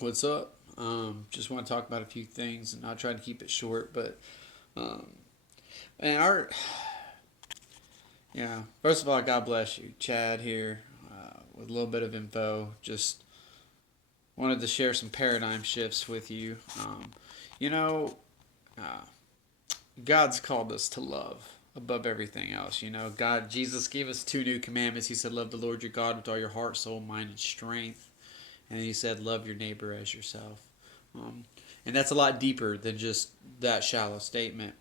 What's up? Just want to talk about a few things, and I'll try to keep it short. But um, and our yeah, first of all, God bless you, Chad here, with a little bit of info. Just wanted to share some paradigm shifts with you. You know, uh, God's called us to love above everything else. Jesus gave us two new commandments. He said, "Love the Lord your God with all your heart, soul, mind, and strength." And then he said, "Love your neighbor as yourself." Um, and that's a lot deeper than just that shallow statement.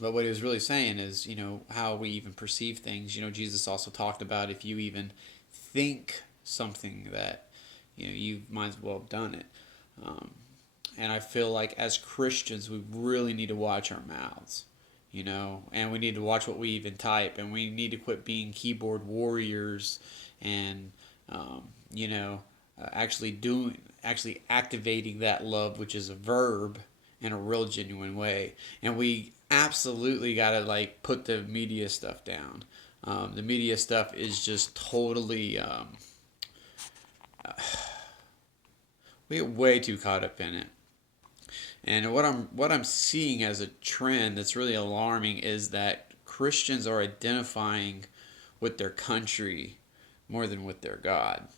But what he was really saying is, how we even perceive things. Jesus also talked about if you even think something that, you might as well have done it. Um, and I feel like as Christians, we really need to watch our mouths, and we need to watch what we even type, and we need to quit being keyboard warriors and, actually activating that love, which is a verb, in a real genuine way. And we absolutely gotta like put the media stuff down. The media stuff is just totally we get way too caught up in it. And what I'm seeing as a trend that's really alarming is that Christians are identifying with their country more than with their God.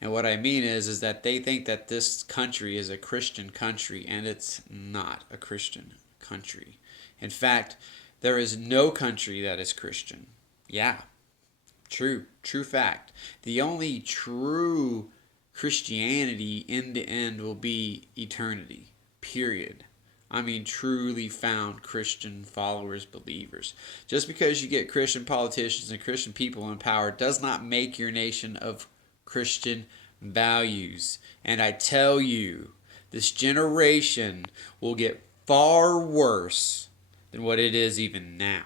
And what I mean is that they think that this country is a Christian country, and it's not a Christian country. In fact, there is no country that is Christian. Yeah, true fact. The only true Christianity end to end will be eternity. Period. I mean, truly found Christian followers, believers. Just because you get Christian politicians and Christian people in power does not make your nation of Christian values. And I tell you, this generation will get far worse than what it is even now.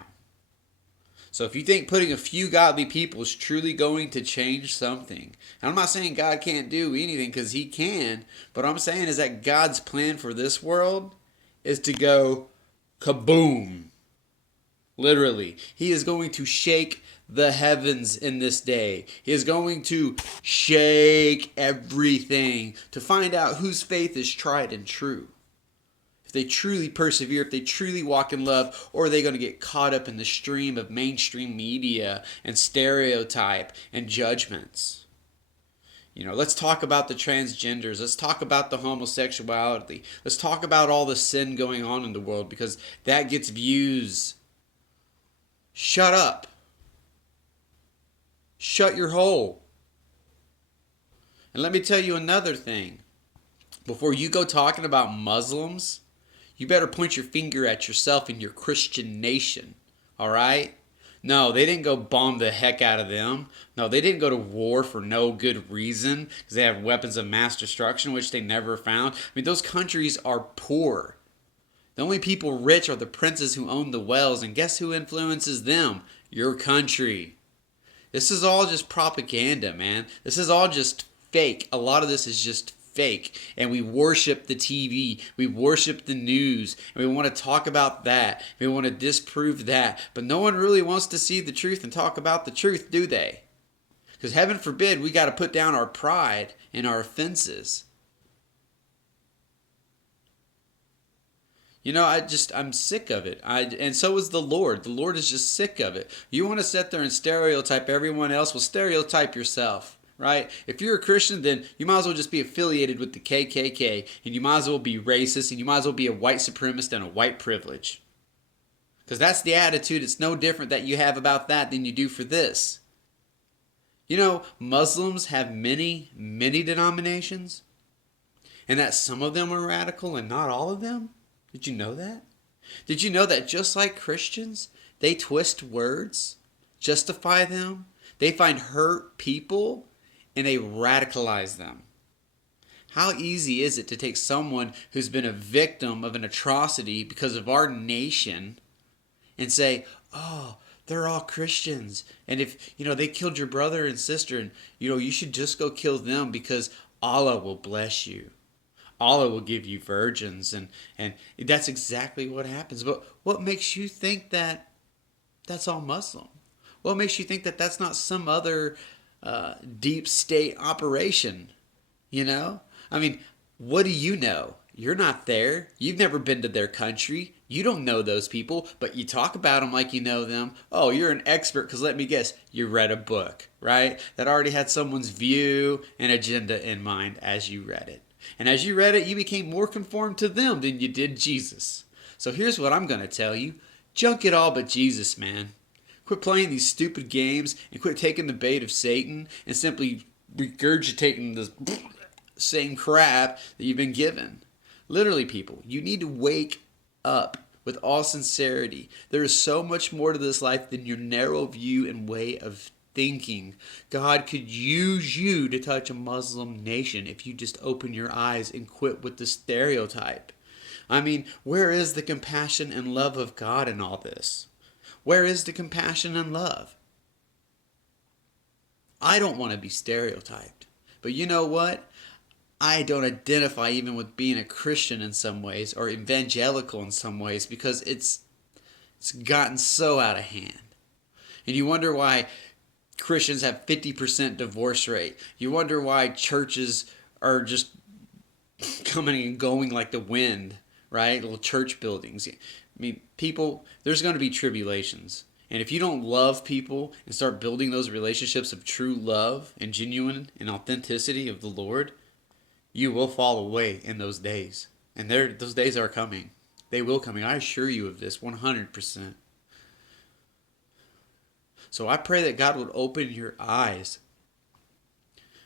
So if you think putting a few godly people is truly going to change something, and I'm not saying God can't do anything because he can, but what I'm saying is that God's plan for this world is to go kaboom. Literally. He is going to shake the heavens in this day. He is going to shake everything to find out whose faith is tried and true. If they truly persevere, if they truly walk in love, or are they going to get caught up in the stream of mainstream media and stereotype and judgments? Let's talk about the transgenders. Let's talk about the homosexuality. Let's talk about all the sin going on in the world because that gets views. Shut up. Shut your hole. And let me tell you another thing. Before you go talking about Muslims, you better point your finger at yourself and your Christian nation. All right? No, they didn't go bomb the heck out of them. No, they didn't go to war for no good reason because they have weapons of mass destruction, which they never found. I mean, those countries are poor. The only people rich are the princes who own the wells, and guess who influences them? Your country. This is all just propaganda, man. This is all just fake. A lot of this is just fake. And we worship the TV. We worship the news. And we want to talk about that. We want to disprove that. But no one really wants to see the truth and talk about the truth, do they? Because heaven forbid we got to put down our pride and our offenses. I'm sick of it. And so is the Lord. The Lord is just sick of it. You want to sit there and stereotype everyone else? Well, stereotype yourself, right? If you're a Christian, then you might as well just be affiliated with the KKK, and you might as well be racist, and you might as well be a white supremacist and a white privilege. Because that's the attitude. It's no different that you have about that than you do for this. Muslims have many, many denominations, and that some of them are radical and not all of them. Did you know that? Did you know that just like Christians, they twist words, justify them, they find hurt people, and they radicalize them? How easy is it to take someone who's been a victim of an atrocity because of our nation and say, oh, they're all Christians. And if, they killed your brother and sister and, you should just go kill them because Allah will bless you. Allah will give you virgins, and that's exactly what happens. But what makes you think that that's all Muslim? What makes you think that that's not some other deep state operation? I mean, what do you know? You're not there. You've never been to their country. You don't know those people, but you talk about them like you know them. Oh, you're an expert because let me guess, you read a book, right? That already had someone's view and agenda in mind as you read it. And as you read it, you became more conformed to them than you did Jesus. So here's what I'm going to tell you: junk it all but Jesus, man. Quit playing these stupid games and quit taking the bait of Satan and simply regurgitating the same crap that you've been given. Literally, people, you need to wake up with all sincerity. There is so much more to this life than your narrow view and way of thinking. God could use you to touch a Muslim nation if you just open your eyes and quit with the stereotype. I mean, where is the compassion and love of God in all this? Where is the compassion and love? I don't want to be stereotyped. But you know what? I don't identify even with being a Christian in some ways or evangelical in some ways because it's gotten so out of hand. And you wonder why Christians have 50% divorce rate. You wonder why churches are just coming and going like the wind, right? Little church buildings. I mean, people, there's going to be tribulations. And if you don't love people and start building those relationships of true love and genuine and authenticity of the Lord, you will fall away in those days. And those days are coming. They will coming. I assure you of this 100%. So I pray that God would open your eyes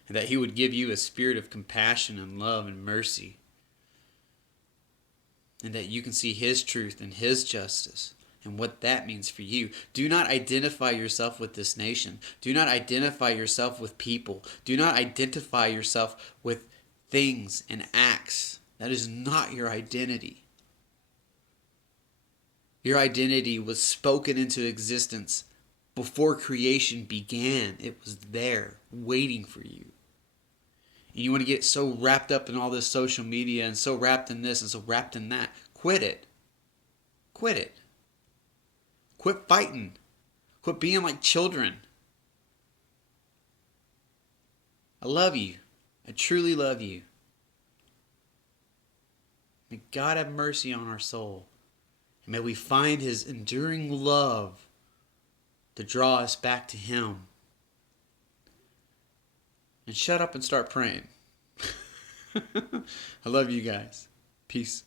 and that He would give you a spirit of compassion and love and mercy, and that you can see His truth and His justice and what that means for you. Do not identify yourself with this nation. Do not identify yourself with people. Do not identify yourself with things and acts. That is not your identity. Your identity was spoken into existence before creation began. It was there, waiting for you. And you want to get so wrapped up in all this social media and so wrapped in this and so wrapped in that. Quit it. Quit it. Quit fighting. Quit being like children. I love you. I truly love you. May God have mercy on our soul. And may we find His enduring love to draw us back to Him. And shut up and start praying. I love you guys. Peace.